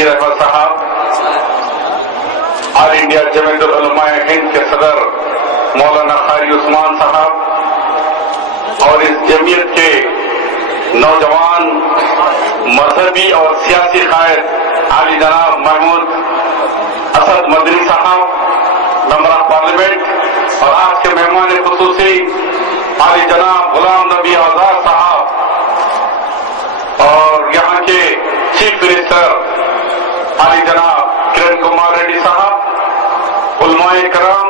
शबीर अहमद साहब, all India Jamiat Ulama Hind के सदर मौलाना कारी उस्मान साहब और इस जमीयत के नौजवान मजहबी और सियासी कायद आली जनाब महमूद असद मदनी साहब, मेंबर ऑफ पार्लियामेंट, और आज के मेहमान खुसूसी आली जनाब गुलाम नबी आजाद साहब और यहाँ के चीफ मिनिस्टर आली जनाब किरण कुमार रेड्डी साहब, उलमाए कराम,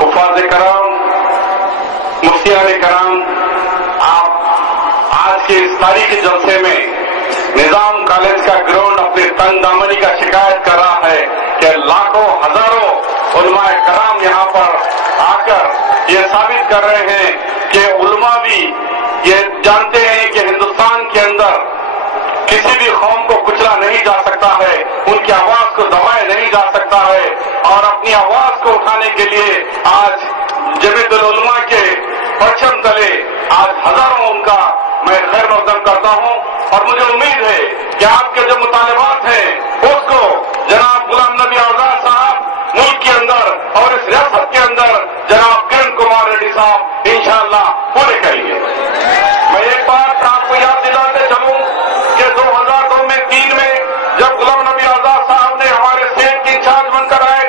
हुफाज कराम, मुफ्तियान कराम, आप आज के इस तारीखी जलसे में निजाम कॉलेज का ग्राउंड अपनी तंग दामनी का शिकायत कर रहा है कि लाखों हजारों उलमाए कराम यहाँ पर आकर ये साबित कर रहे हैं कि उलमा भी ये जानते हैं कि हिंदुस्तान के अंदर किसी भी कौम को कुचला नहीं जा सकता है, उनकी आवाज को दबाया नहीं जा सकता है, और अपनी आवाज को उठाने के लिए आज जमीयतुल उलमा के परचम तले आज हजारों उनका मैं खैर मकदम करता हूं। और मुझे उम्मीद है कि आपके जो मुतालबात हैं उसको जनाब गुलाम नबी आजाद साहब मुल्क के अंदर और इस रियासत के अंदर जनाब किरण कुमार रेड्डी साहब इंशाअल्लाह पूरे करेंगे। मैं एक बार आपको याद दिलाते चलूं कि 2002 में जब गुलाम नबी आजाद साहब ने हमारे स्टेट के इंचार्ज बनकर आए,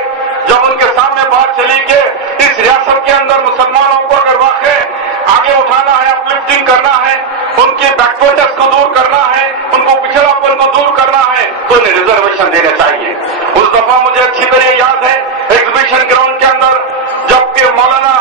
जब उनके सामने बात चली कि इस रियासत के अंदर मुसलमानों को अगर वाकई आगे उठाना है, अपलिफ्टिंग करना है, उनके बैकवर्डनेस को दूर करना है, उनको पिछड़ापन को दूर करना है, तो उन्हें रिजर्वेशन देना चाहिए। उस दफा मुझे अच्छी तरह याद है एग्जीबिशन ग्राउंड के अंदर जबकि मौलाना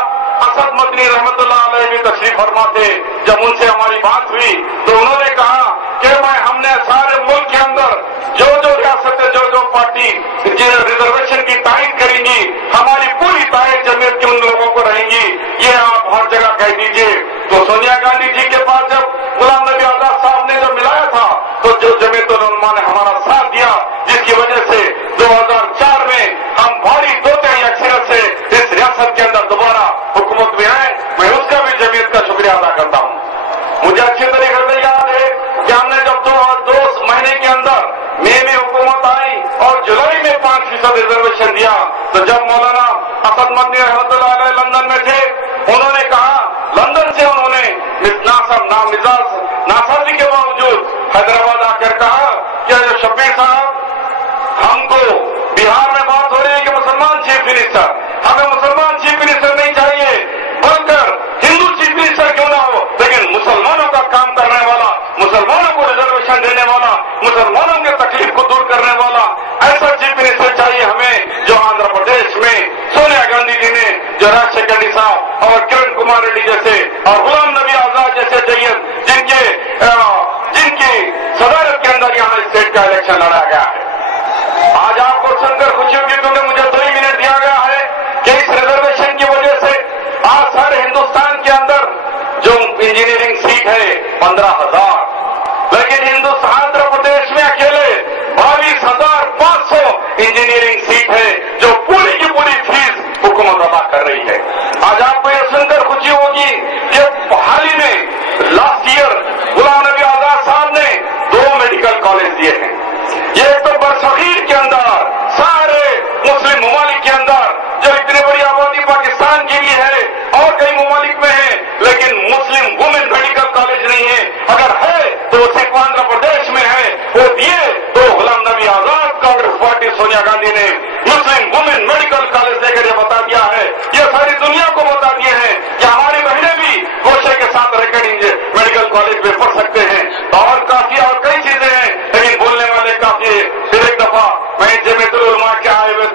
असद मदनी रहमतुल्लाह अलैह भी तशरीफ फरमा थे, जब उनसे हमारी बात हुई तो उन्होंने कहा कि हमने सारे मुल्क के अंदर जो रियासतें जो पार्टी रिजर्वेशन की तायद करेंगी, हमारी पूरी तायद जमीयत के उन लोगों को रहेंगी, ये आप हर जगह कह दीजिए। तो सोनिया गांधी जी के पास जब गुलाम नबी आजाद साहब ने जब मिलाया था तो जो जमीयतुल उलमा ने हमारा साथ दिया, जिसकी वजह से 2004 में हम भारी 2/3 अक्सरियत से इस रियासत के अंदर दोबारा हुकूमत में आए, मैं उसका भी जमीयत का शुक्रिया अदा करता हूं। मुझे अच्छी तरीके से याद है कि हमने जब 2 महीने के अंदर मई में हुकूमत आई और जुलाई में 5% रिजर्वेशन दिया, तो जब मौलाना असद मदनी रहमतुल्लाह अलैह लंदन में थे, उन्होंने कहा, लंदन से उन्होंने नासर जी के बावजूद हैदराबाद आकर कहा कि जो शब्बीर साहब हमको बिहार में बात हो रही है कि मुसलमान चीफ मिनिस्टर, हमें मुसलमान चीफ मिनिस्टर नहीं चाहिए, बनकर हिंदू चीफ मिनिस्टर क्यों ना हो, लेकिन मुसलमानों का काम करने वाला, मुसलमानों को रिजर्वेशन देने वाला, मुसलमानों के तकलीफ को दूर करने वाला ऐसा चीफ मिनिस्टर चाहिए हमें, जो आंध्र प्रदेश में सोनिया गांधी जी ने, जो राजशेखर रेड्डी साहब और किरण कुमार रेड्डी जैसे और गुलाम नबी आजाद जैसे जैयद जिनकी सदारत के अंदर यहाँ स्टेट का इलेक्शन लड़ा गया है। आज आपको सुनकर खुशी होगी क्योंकि मुझे 2 ही मिनट दिया गया है कि इस रिजर्वेशन की वजह से आज सारे हिंदुस्तान के अंदर जो इंजीनियरिंग सीट है 15,000, लेकिन हिंदुस्तान आंध्र प्रदेश में अकेले 22,500 इंजीनियरिंग सीट है, जो पूरी की पूरी फीस हुकूमत अदा कर रही है। आज आपको यह सुनकर खुशी होगी कि हाल ही में लास्ट ईयर गुलाम नबी आजाद साहब ने 2 मेडिकल कॉलेज दिए हैं। ये तो बरसगीर के अंदर, सारे मुस्लिम ममालिक के अंदर जो इतनी बड़ी आबादी पाकिस्तान की भी है और कई ममालिक में है, लेकिन मुस्लिम वुमेन मेडिकल कॉलेज नहीं है। अगर है तो सिर्फ आंध्र प्रदेश में है, वो दिए तो गुलाम नबी आजाद कांग्रेस पार्टी सोनिया गांधी ने मुस्लिम वुमेन मेडिकल कॉलेज देकर ये बता दिया है, ये सारी दुनिया को बता दिए हैं कि हमारी बहनें भी गोशे के साथ रहकर मेडिकल कॉलेज में पढ़ सकते हैं। और काफी और कई चीजें हैं, लेकिन बोलने वाले काफी। फिर एक दफा मैं जमीयतुल उलमा के आए हुए